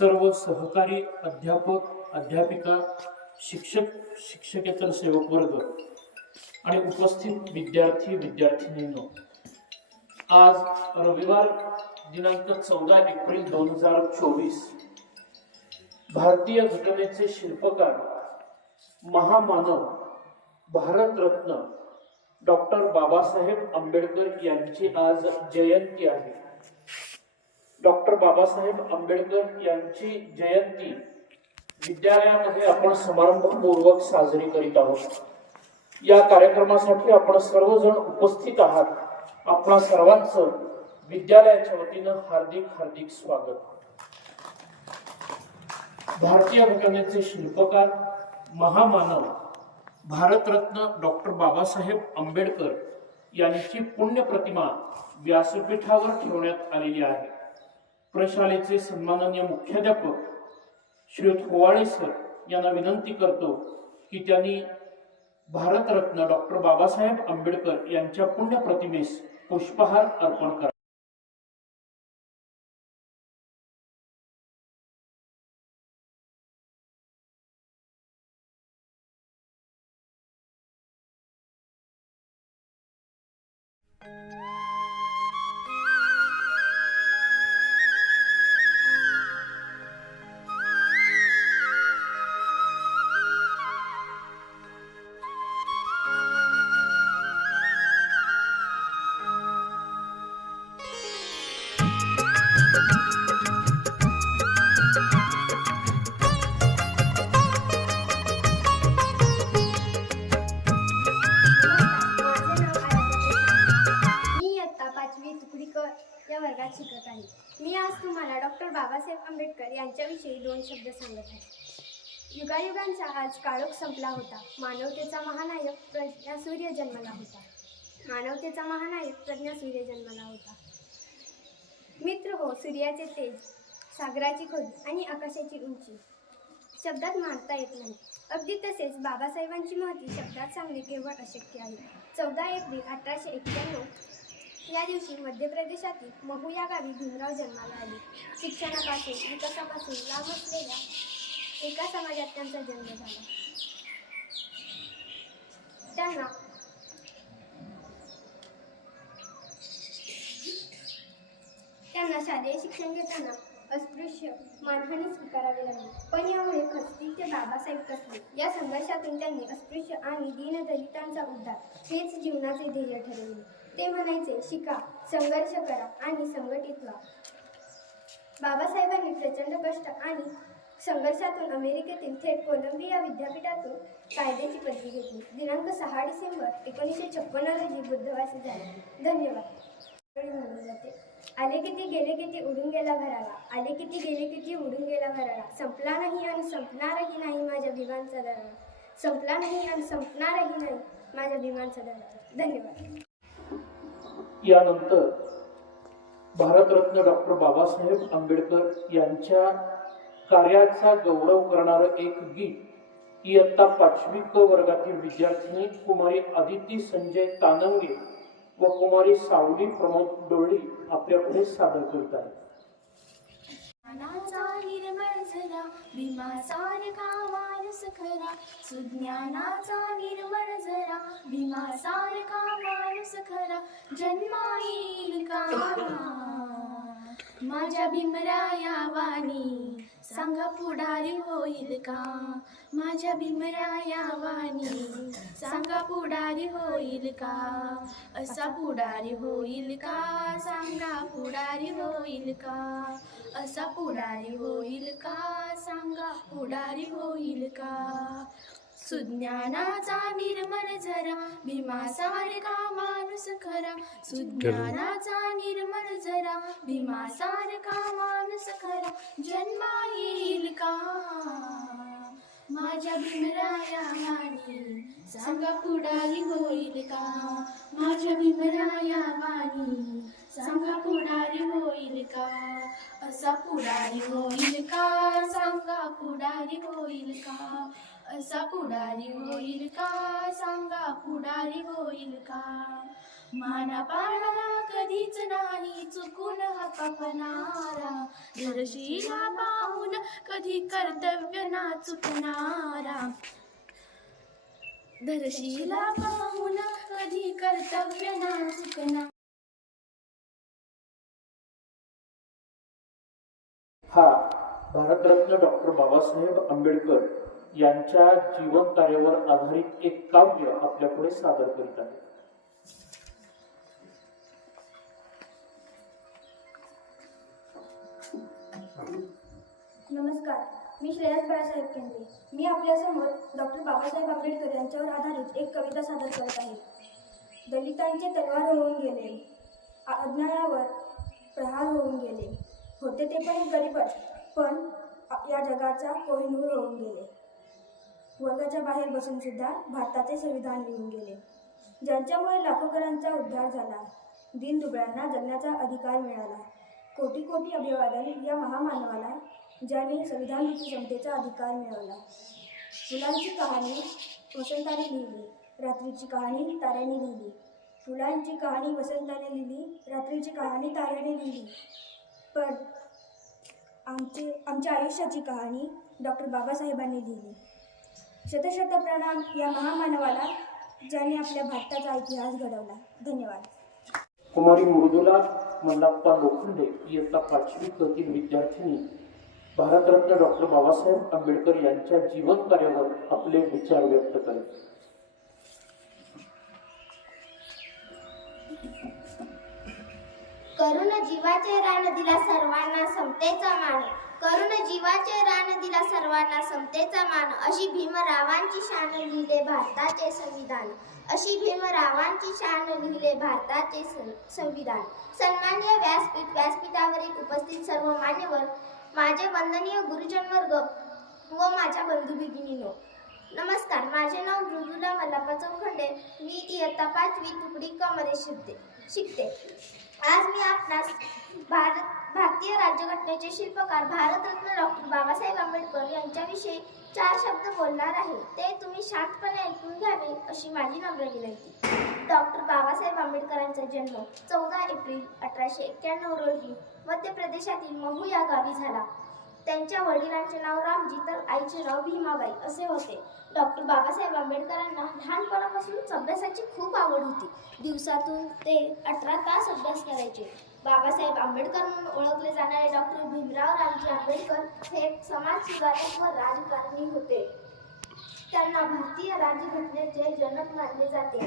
सर्व सहकारी अध्यापक अध्यापिका शिक्षक शिक्षकेतर सेवक वर्ग आणि उपस्थित विद्यार्थी विद्यार्थिनींनो आज रविवार दिनांक चौदा एप्रिल दोन हजार चोवीस भारतीय घटनेचे शिल्पकार महामानव भारतरत्न डॉक्टर बाबासाहेब आंबेडकर यांची आज जयंती आहे. डॉक्टर बाबासाहेब आंबेडकर यांची जयंती विद्यालयामध्ये आपण समारंभपूर्वक साजरी करीत आहोत. या कार्यक्रमासाठी आपण सर्वजण उपस्थित आहात. आपणा सर्वांचं विद्यालयाच्या वतीनं हार्दिक हार्दिक स्वागत. भारतीय घटनेचे शिल्पकार महामानव भारतरत्न डॉक्टर बाबासाहेब आंबेडकर यांची पुण्यप्रतिमा व्यासपीठावर ठेवण्यात आलेली आहे. प्रशालेचे सन्माननीय मुख्याध्यापक श्रीयुत होवाळे सर यांना विनंती करतो की त्यांनी भारतरत्न डॉक्टर बाबासाहेब आंबेडकर यांच्या पुण्यप्रतिमेस पुष्पहार अर्पण करा. दोन शब्द सांगत आहे. युगायुगांचा आज काळोख संपला होता. मानवतेचा महानायक प्रज्ञा सूर्य जन्मला होता. मानवतेचा महानायक प्रज्ञा सूर्य जन्मला होता. मित्र हो सूर्याचे तेज सागराची खोली आणि आकाशाची उंची. शब्दात मानता येत नाही. अगदी तसेच बाबासाहेबांची महती शब्दात सांगणे केवळ अशक्य आहे. चौदा एप्रिल अठराशे एक्क्याण्णव या दिवशी मध्य प्रदेशातील महू या गावी भीमराव जन्माला आले. शिक्षणापासून विकासापासून लांब असलेल्या एका समाजात त्यांचा जन्म झाला. त्यांना त्यांना शालेय शिक्षण घेताना अस्पृश्य मानहानी स्वीकारावी लागली. पण यामुळे खस्ती ते बाबासाहेब कसले या संघर्षातून त्यांनी अस्पृश्य आणि दीनदलितांचा उद्धार हेच जीवनाचे ध्येय ठरवले. ते म्हणायचे शिका संघर्ष करा आणि संघटित व्हा. बाबासाहेबांनी प्रचंड कष्ट आणि संघर्षातून अमेरिकेतील थेट कोलंबिया विद्यापीठातून कायद्याची पदवी घेतली. दिनांक सहा डिसेंबर एकोणीसशे छप्पन्न रोजी बुद्धवासी झाले. धन्यवाद. जाते. आले किती गेले किती उडून गेला भरावा. आले किती गेले किती उडून गेला भरावा. संपला नाही आणि संपणारही नाही माझ्या विमानचा दरारा. संपला नाही आणि संपणारही नाही माझ्या विमानचा दरारा. धन्यवाद. यानंतर भारतरत्न डॉक्टर बाबासाहेब आंबेडकर यांच्या कार्याचा गौरव करणारं एक गीत इयत्ता पाचवी क वर्गातील विद्यार्थिनी कुमारी आदिती संजय तानंगे व कुमारी सावली प्रमोद डोळी आपल्यापुढे सादर करत आहेत. ज्ञानाचा निर्मळ माणूस खरा सुज्ञानाचा निर्मळ झरा भीमासारखा माणूस खरा जन्मा येईल का? माझ्या भीमराया वाणी सांगा पुढारी होईल का? माझ्या भीमराया वाणी. सांगा पुढारी होईल का? असा पुढारी होईल का? सांगा पुढारी होईल का? असा पुढारी होईल का? सांगा पुढारी होईल का? सुज्ञानाचा निर्मल झरा भीमासारखा माणूस खरा. सुज्ञानाचा निर्मल जरा भीमासारखा माणूस खरा जन्मा येईल का? माझ्या भीमराया वाणी सांगा पुढारी होईल का? माझ्या भीमराया वाणी सांगा पुढारी होईल का? असा पुढारी होईल का? सांगा पुढारी होईल का? असा पुढारी होईल का? सांगा पुढारी होईल का? माना पाणाला कधीच नाही चुकून हा कापणारा पाहून कधी कर्तव्य ना चुकणारा. धरशीला पाहून कधी कर्तव्य ना चुकणार. हा भारतरत्न डॉक्टर बाबासाहेब आंबेडकर यांच्या जीवन कार्यावर आधारित एक काव्य आपल्यापुढे सादर करीत आहे. नमस्कार मी श्रेयस बाळासाहेब केंद्रे. मी आपल्यासमोर डॉक्टर बाबासाहेब आंबेडकर यांच्यावर आधारित एक कविता सादर करत आहे. दलितांचे तलवार होऊन गेले. अज्ञानावर प्रहार होऊन गेले. होते ते पण गरीबच पण या जगाचा कोहिनूर होऊन गेले. वर्गाच्या बाहेर बसून सुद्धा भारताचे संविधान लिहून गेले. ज्यांच्यामुळे लाखोकरांचा उद्धार झाला दीनदुबळ्यांना जगण्याचा अधिकार मिळाला. कोटी कोटी अभिवादन या महामानवाला ज्याने संविधान रूपी अधिकार मिळवला. फुलांची कहाणी वसंताने लिहिली रात्रीची कहाणी ताऱ्याने लिहिली. फुलांची कहाणी वसंताने लिहिली रात्रीची कहाणी ताऱ्याने लिहिली. पण आमचे आमच्या आयुष्याची कहाणी डॉक्टर बाबासाहेबांनी लिहिली. शतशत प्रणाम या महामानवाला ज्याने आपल्या भारताचा इतिहास घडवला. धन्यवाद. कुमारी मृदुला मल्लाप्पा लोखंडे इयत्ता पाचवी करतील विद्यार्थिनी भारतरत्न डॉक्टर बाबासाहेब आंबेडकर यांच्या जीवन कार्यावर आपले विचार व्यक्त करेल. करुण जीवाचे रान दिला सर्वांना समतेचा मान. करुण जीवाचे रान दिला सर्वांना समतेचा मान. अशी भीमरावांची शान लिहिले भारताचे संविधान. अशी भीमरावांची शान लिहिले भारताचे सं- संविधान. सन्मान्य व्यासपीठ व्यासपीठावरील उपस्थित सर्व मान्यवर माझे वंदनीय गुरुजन वर्ग व माझ्या बंधू भगिनीनो नमस्कार. माझे नाव मृदुला मल्लापा चौखंडे. मी इयत्ता पाचवी तुकडी कमरे शिकते शिकते. आज मी आपणास भारत भारतीय राज्यघटनेचे शिल्पकार भारतरत्न डॉक्टर बाबासाहेब आंबेडकर यांच्याविषयी चार शब्द बोलणार आहे. ते तुम्ही शांतपणे ऐकून घ्यावे अशी माझी नम्र विनंती. डॉक्टर बाबासाहेब आंबेडकरांचा जन्म चौदा एप्रिल अठराशे एक्क्याण्णव रोजी मध्य प्रदेशातील महू या गावी झाला. त्यांच्या वडिलांचे नाव रामजी तर आईचे नाव भीमाबाई असे होते. डॉक्टर बाबासाहेब आंबेडकरांना लहानपणापासून अभ्यासाची खूप आवड होती. दिवसातून ते अठरा तास अभ्यास करायचे. बाबासाहेब आंबेडकर म्हणून ओळखले जाणारे डॉक्टर भीमराव रामजी आंबेडकर हे एक समाजसुधारक व राजकारणी होते. त्यांना भारतीय राज्यघटनेचे जनक मानले जाते.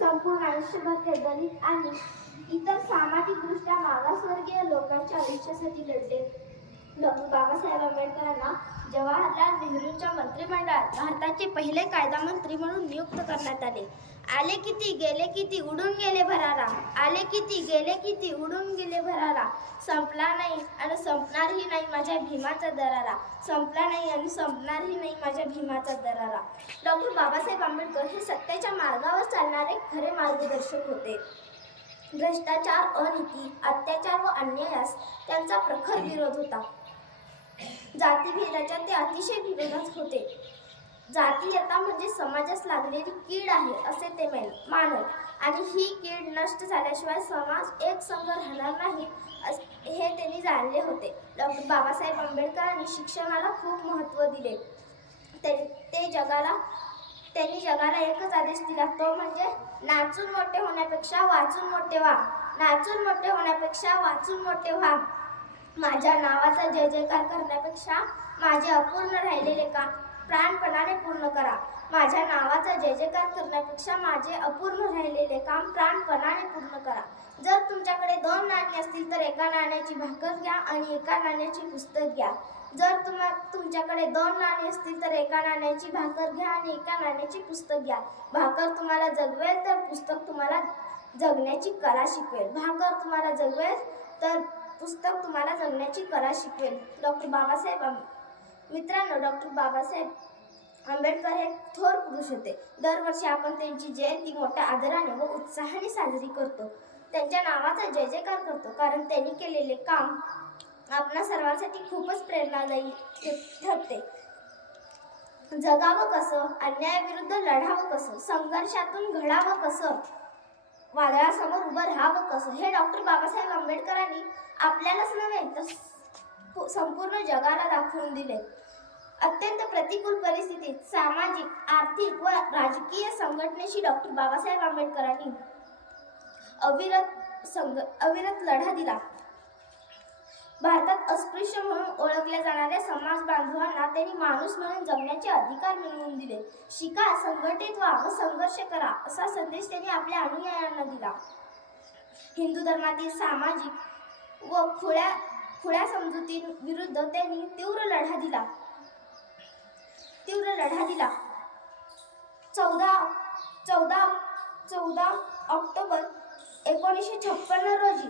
संपूर्ण आयुष्यभर ते दलित आणि इतर सामाजिकदृष्ट्या मागासवर्गीय लोकांच्या आयुष्यासाठी लढले. डॉक्टर बाबासाहेब आंबेडकरांना जवाहरलाल नेहरूंच्या मंत्रिमंडळात भारताचे पहिले कायदा मंत्री म्हणून नियुक्त करण्यात आले. आले किती गेले किती उडून गेले भरारा आले किती गेले किती उडून गेले भरारा संपला नाही आणि संपणारही नाही माझ्या भीमाचा दरारा संपला नाही आणि संपणारही नाही माझ्या भीमाचा दरारा डॉक्टर बाबासाहेब आंबेडकर हे सत्याच्या मार्गावर चालणारे खरे मार्गदर्शक होते. भ्रष्टाचार अनिती अत्याचार व अन्यायास त्यांचा प्रखर विरोध होता. जातीभेदाच्या ते अतिशय विरोधात होते. जातीयता म्हणजे समाजास लागलेली कीड आहे असे ते मानत. आणि ही कीड नष्ट झाल्याशिवाय समाज एक संघ राहणार नाही अस- हे त्यांनी जाणले होते. डॉक्टर बाबासाहेब आंबेडकरांनी शिक्षणाला खूप महत्त्व दिले. ते ते जगाला त्यांनी जगाला एकच आदेश दिला तो म्हणजे नाचून मोठे होण्यापेक्षा वाचून मोठे व्हा. नाचून मोठे होण्यापेक्षा वाचून मोठे व्हा. माझ्या नावाचा जय जयकार करण्यापेक्षा माझे अपूर्ण राहिलेले काम प्राणपणाने पूर्ण करा. माझ्या नावाचा जय जयकार करण्यापेक्षा माझे अपूर्ण राहिलेले काम प्राणपणाने पूर्ण करा. जर तुमच्याकडे दोन नाणी असतील तर एका नाण्याची भाकर घ्या आणि एका नाण्याची पुस्तक घ्या. जर तुम्हा तुमच्याकडे दोन नाणी असतील तर एका नाण्याची भाकर घ्या आणि एका नाण्याची पुस्तक घ्या. भाकर तुम्हाला जगवेल तर पुस्तक तुम्हाला जगण्याची कला शिकवेल. भाकर तुम्हाला जगवेल तर पुस्तक तुम्हाला जगण्याची कला शिकवेल. डॉक्टर बाबासाहेब आंबे मित्रांनो डॉक्टर बाबासाहेब आंबेडकर हे थोर पुरुष होते. दरवर्षी आपण त्यांची जयंती मोठ्या आदराने व उत्साहाने साजरी करतो. त्यांच्या नावाचा जय जयकार करतो कारण त्यांनी केलेले काम आपणा सर्वांसाठी खूपच प्रेरणादायी ठरते. जगावं कसं अन्यायाविरुद्ध लढावं कसं संघर्षातून घडावं कसं वादळासमोर उभं राहावं कसं हे डॉक्टर बाबासाहेब आंबेडकरांनी आपल्यालाच नव्हे तर संपूर्ण जगाला दाखवून दिले. अत्यंत प्रतिकूल परिस्थितीत सामाजिक आर्थिक व राजकीय संघटनेशी डॉक्टर बाबासाहेब आंबेडकरांनी अविरत संघ अविरत लढा दिला. भारतात अस्पृश्य म्हणून ओळखल्या जाणाऱ्या समाज बांधवांना त्यांनी माणूस म्हणून जगण्याचे अधिकार मिळवून दिले. शिका संघटित व्हा व संघर्ष करा असा संदेश त्यांनी आपल्या अनुयायांना दिला. हिंदू धर्मातील सामाजिक व खुळ्या खुळ्या समजुतींविरुद्ध त्यांनी तीव्र लढा दिला. तीव्र लढा दिला. चौदा चौदा चौदा ऑक्टोबर एकोणीसशे छप्पन्न रोजी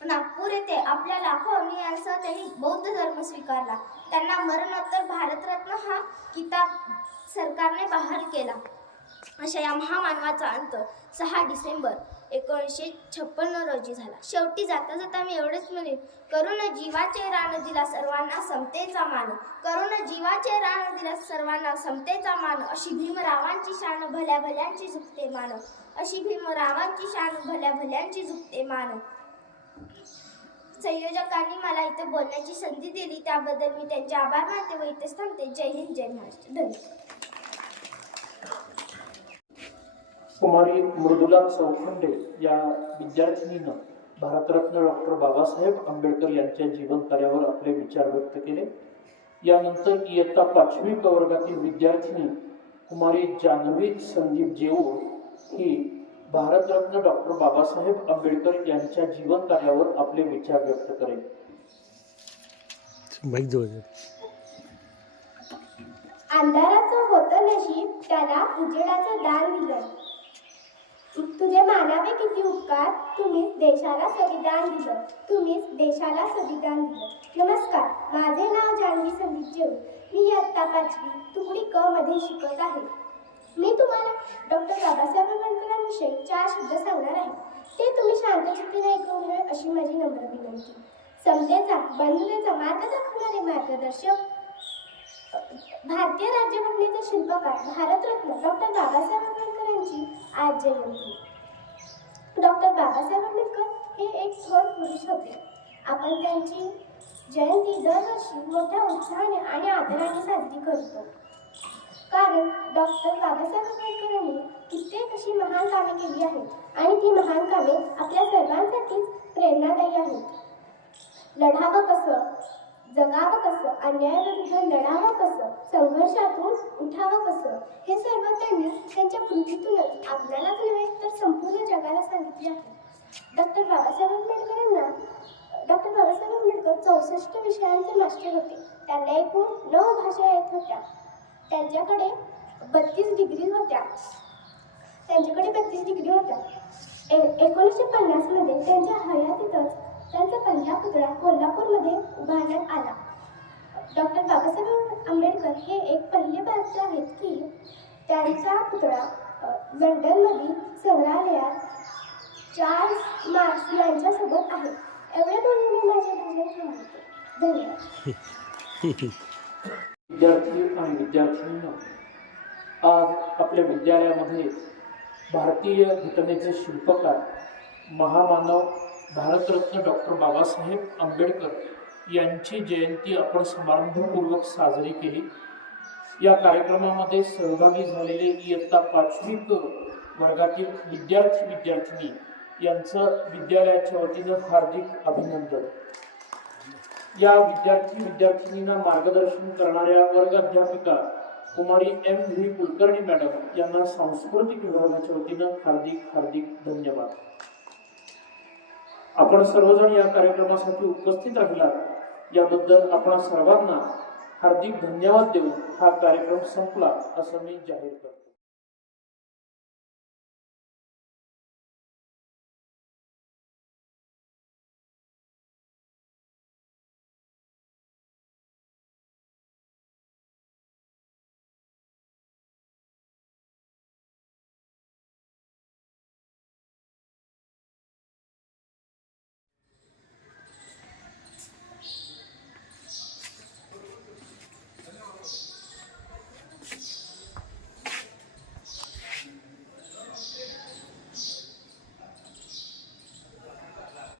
नागपूर येथे आपल्या लाखो अनुयायांसह त्यांनी बौद्ध धर्म स्वीकारला. त्यांना मरणोत्तर भारतरत्न हा किताब सरकारने बहाल केला. अशा या महामानवाचा अंत सहा डिसेंबर एकोणीसशे छप्पन्न रोजी झाला. शेवटी जाता जाता मी एवढेच म्हणेन करुण जीवाचे रान दिला सर्वांना समतेचा मान. करुण जीवाचे रान दिला सर्वांना समतेचा मान. अशी भीमरावांची शान भल्या भल्यांची झुकते मान. अशी भीमरावांची शान भल्या भल्यांची झुकते मान. संयोजकांनी मला इथे बोलण्याची संधी दिली. त्याबद्दल मी त्यांचे आभार मानते व इथेच थांबते. जय हिंद जय महाराष्ट्र. धन्यवाद. कुमारी मृदुला चौखंडे या विद्यार्थिनीनं भारतरत्न डॉक्टर बाबासाहेब आंबेडकर यांच्या जीवन कार्यावर आपले विचार व्यक्त केले. यानंतर इयत्ता पाचवी क वर्गातील विद्यार्थिनी कुमारी जान्हवी संदीप जेऊर ही भारतरत्न डॉक्टर बाबासाहेब आंबेडकर यांच्या जीवन कार्यावर आपले विचार व्यक्त करेल. अंधाराचं होतं नशीब त्याला उजेडाचं दान दिलं. तुझे मानावे किती उपकार? तुम्हीच देशाला संविधान दिलं. तुम्हीच देशाला संविधान दिलं. नमस्कार माझे नाव जान्हवी संदीप जेऊ मी इयत्ता पाचवी तुकडी क मध्ये शिकत आहे. मी तुम्हाला डॉक्टर बाबासाहेब आंबेडकरांविषयी चार शब्द सांगणार आहे. ते तुम्ही शांतचित्तीने ऐकून घ्यावे अशी माझी नम्र विनंती. समतेचा बंधुतेचा मार्ग दाखवणारे मार्गदर्शक भारतीय राज्यघटनेचे शिल्पकार भारतरत्न डॉक्टर बाबासाहेब यांची आज जयंती डॉक्टर बाबासाहेब आंबेडकर हे एक थोर पुरुष होते. आपण त्यांची जयंती दरवर्षी मोठ्या उत्साहाने आणि आदराने साजरी करतो. कारण डॉक्टर बाबासाहेब आंबेडकरांनी कित्येक अशी महान कामे केली आहेत आणि ती महान कामे आपल्या सर्वांसाठीच प्रेरणादायी आहेत. लढावं कसं जगावं कसं? अन्यायाविरुद्ध लढावं कसं? संघर्षातून उठावं कसं? हे सर्व त्यांनी त्यांच्या कृतीतूनच आपल्यालाच नव्हे तर संपूर्ण जगाला सांगितले आहे. डॉक्टर बाबासाहेब आंबेडकरांना डॉक्टर बाबासाहेब आंबेडकर चौसष्ट विषयांचे मास्टर होते. त्यांना एकूण नऊ भाषा येत होत्या. त्यांच्याकडे बत्तीस डिग्री होत्या. त्यांच्याकडे बत्तीस डिग्री होत्या. ए एकोणीसशे पन्नासमध्ये त्यांच्या हयातीतच त्यांचा पहिला पुतळा कोल्हापूरमध्ये उभारण्यात आला. डॉक्टर बाबासाहेब आंबेडकर हे एक पहिले भारतीय आहेत की त्यांचा पुतळा लंडनमधील संग्रहालयात चार्ल्स मार्क्स यांच्यासोबत आहे. एवढे बोलून मी माझे भाषण थांबवते धन्यवाद. विद्यार्थी आणि विद्यार्थिनींना आज आपल्या विद्यालयामध्ये भारतीय घटनेचे शिल्पकार महामानव भारतरत्न डॉक्टर बाबासाहेब आंबेडकर यांची जयंती आपण समारंभपूर्वक साजरी केली. या कार्यक्रमामध्ये सहभागी झालेले इयत्ता पाचवी वर्गातील विद्यार्थी विद्यार्थिनी यांचं विद्यालयाच्या वतीनं हार्दिक अभिनंदन. या विद्यार्थी विद्यार्थिनींना मार्गदर्शन करणाऱ्या वर्गाध्यापिका कुमारी एम व्ही कुलकर्णी मॅडम यांना सांस्कृतिक विभागाच्या वतीनं हार्दिक हार्दिक धन्यवाद. आपण सर्वजण या कार्यक्रमासाठी उपस्थित राहिलात याबद्दल आपण सर्वांना हार्दिक धन्यवाद देऊन हा कार्यक्रम संपला असं मी जाहीर करतो.